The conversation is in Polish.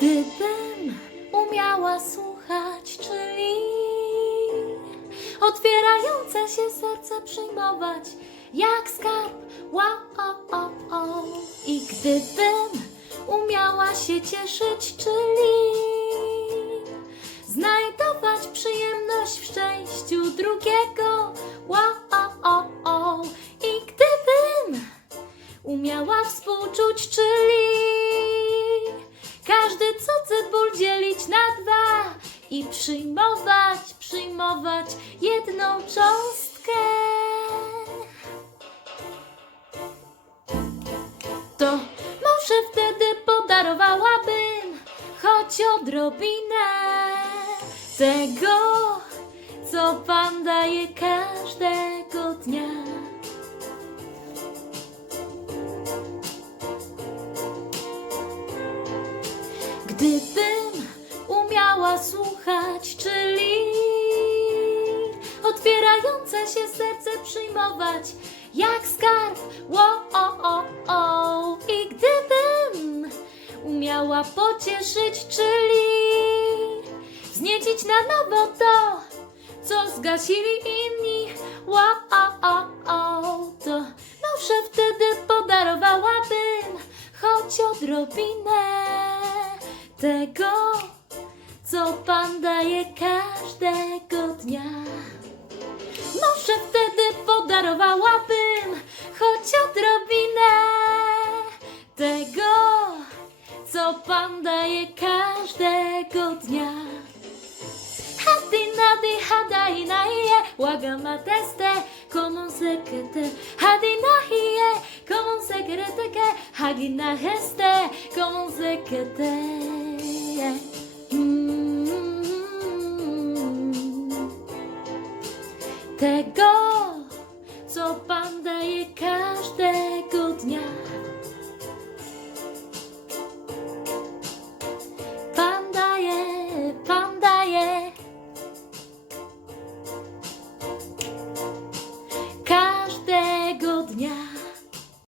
Gdybym umiała słuchać, czyli otwierające się serce przyjmować jak skarb. Wow, o, o, o. I gdybym umiała się cieszyć, czyli znajdować przyjemność w szczęściu drugiego. Wow, i przyjmować, przyjmować jedną cząstkę. To może wtedy podarowałabym choć odrobinę tego, co Pan daje słuchać, czyli otwierające się serce przyjmować jak skarb. Wo, o, o, o. I gdybym umiała pocieszyć, czyli wzniecić na nowo to, co zgasili inni. Wo, o, o, o. To może wtedy podarowałabym choć odrobinę tego, co Pan daje każdego dnia. Może wtedy podarowałabym choć odrobinę tego, co Pan daje każdego dnia. Hadi nadi hadai nahiye wagama teste como se kete hadi nahiye como se kerete hagi na heste tego, co Pan daje każdego dnia.